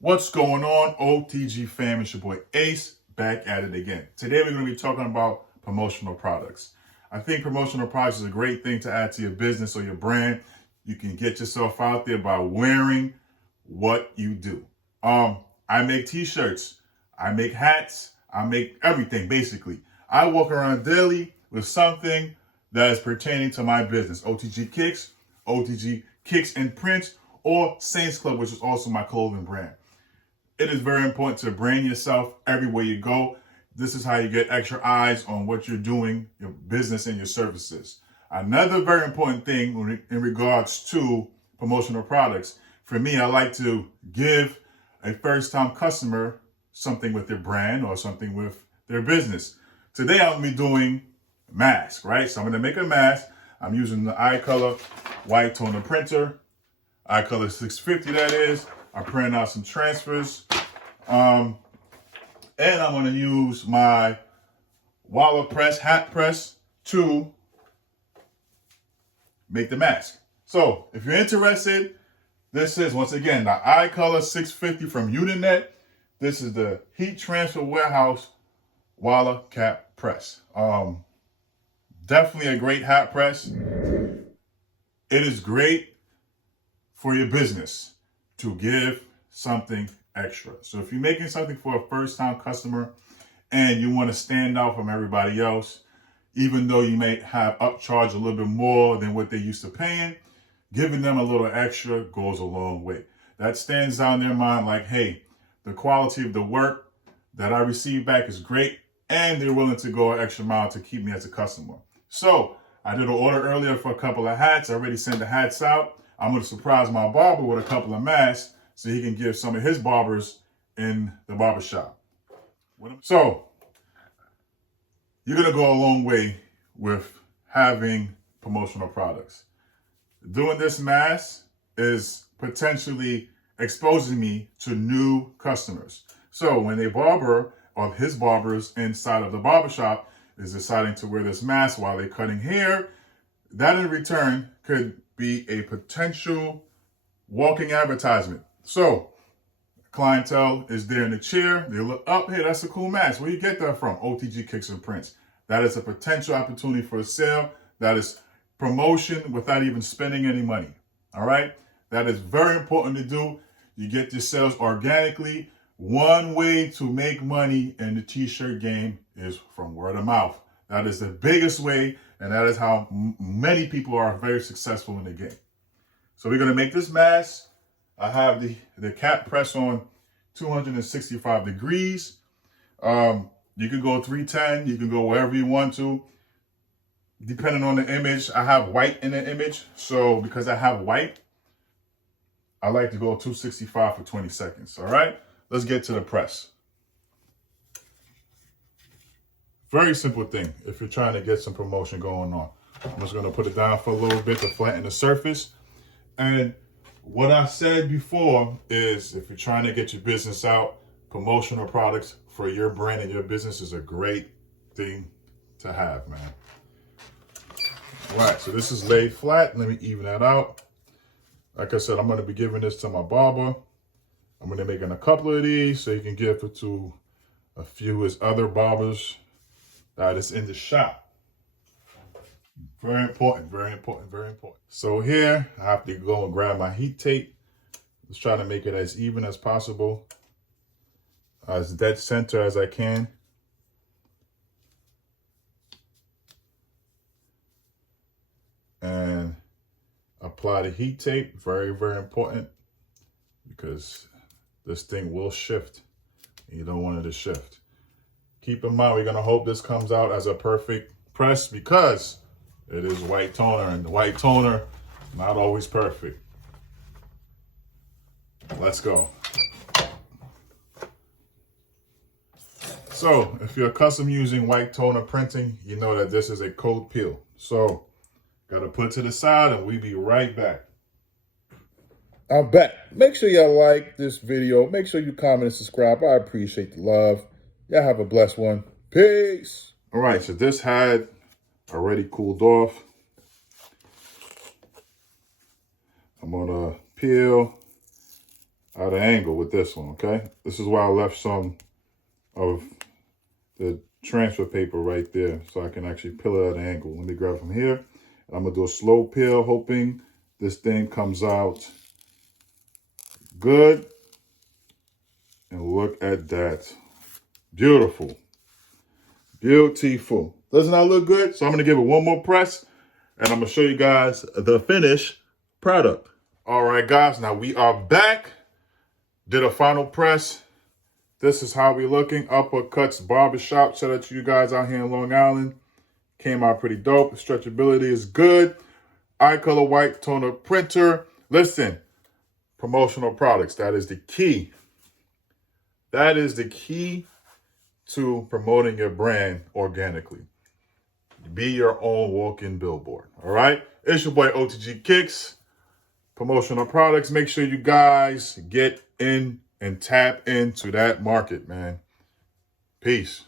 What's going on, OTG fam? It's your boy Ace back at it again. Today we're going to be talking about promotional products. I think promotional products is a great thing to add to your business or your brand. You can get yourself out there by wearing what you do. I make t-shirts, I make hats, I make everything basically. I walk around daily with something that is pertaining to my business. OTG Kicks and Prints, or Saints Club, which is also my clothing brand. It is very important to brand yourself everywhere you go. This is how you get extra eyes on what you're doing, your business and your services. Another very important thing in regards to promotional products, for me, I like to give a first-time customer something with their brand or something with their business. Today, I'm going to be doing masks, right? So I'm going to make a mask. I'm using the iColor white toner printer. iColor 650, that is. I printed out some transfers. And I'm going to use my hat press to make the mask. So if you're interested, this is, once again, the iColor 650 from Uninet. This is the Heat Transfer Warehouse Walla Cap Press. Definitely a great hat press. It is great for your business to give something extra. So if you're making something for a first-time customer and you want to stand out from everybody else, even though you may have upcharged a little bit more than what they used to paying, giving them a little extra goes a long way. That stands out in their mind like, hey, the quality of the work that I receive back is great, and they're willing to go an extra mile to keep me as a customer. So I did an order earlier for a couple of hats. I already sent the hats out. I'm going to surprise my barber with a couple of masks so he can give some of his barbers in the barbershop. So you're going to go a long way with having promotional products. Doing this mask is potentially exposing me to new customers. So when a barber or his barbers inside of the barbershop is deciding to wear this mask while they're cutting hair, that in return could be a potential walking advertisement. So clientele is there in the chair. They look up, hey, that's a cool mask. Where you get that from? OTG Kicks and Prints. That is a potential opportunity for a sale. That is promotion without even spending any money. All right? That is very important to do. You get your sales organically. One way to make money in the t-shirt game is from word of mouth. That is the biggest way, and that is how many people are very successful in the game. So we're going to make this mask. I have the cap press on 265 degrees. You can go 310. You can go wherever you want to. Depending on the image, I have white in the image. So because I have white, I like to go 265 for 20 seconds. All right, let's get to the press. Very simple thing if you're trying to get some promotion going on. I'm just going to put it down for a little bit to flatten the surface. And what I said before is if you're trying to get your business out, promotional products for your brand and your business is a great thing to have, man. All right, so this is laid flat. Let me even that out. Like I said, I'm going to be giving this to my barber. I'm going to be making a couple of these so he can give it to a few of his other barbers that is in the shop. Very important, very important, very important. So here, I have to go and grab my heat tape. Let's try to make it as even as possible, as dead center as I can. And apply the heat tape. Very, very important, because this thing will shift. You don't want it to shift. Keep in mind, we're going to hope this comes out as a perfect press because it is white toner, and the white toner, not always perfect. Let's go. So if you're accustomed using white toner printing, you know that this is a cold peel. So got to put it to the side, and we'll be right back. I'm back. Make sure y'all like this video. Make sure you comment and subscribe. I appreciate the love. Y'all have a blessed one. Peace. All right, so this had already cooled off. I'm going to peel at an angle with this one, okay? This is why I left some of the transfer paper right there so I can actually peel it at an angle. Let me grab from here. I'm gonna do a slow peel, hoping this thing comes out good. And look at that. Beautiful. Beautiful. Doesn't that look good? So I'm gonna give it one more press and I'm gonna show you guys the finished product. All right, guys, now we are back. Did a final press. This is how we looking. Uppercuts Barbershop. Shout out to you guys out here in Long Island. Came out pretty dope. Stretchability is good. Eye color white toner printer. Listen, promotional products. That is the key. That is the key to promoting your brand organically. Be your own walk-in billboard. All right? It's your boy OTG Kicks. Promotional products. Make sure you guys get in and tap into that market, man. Peace.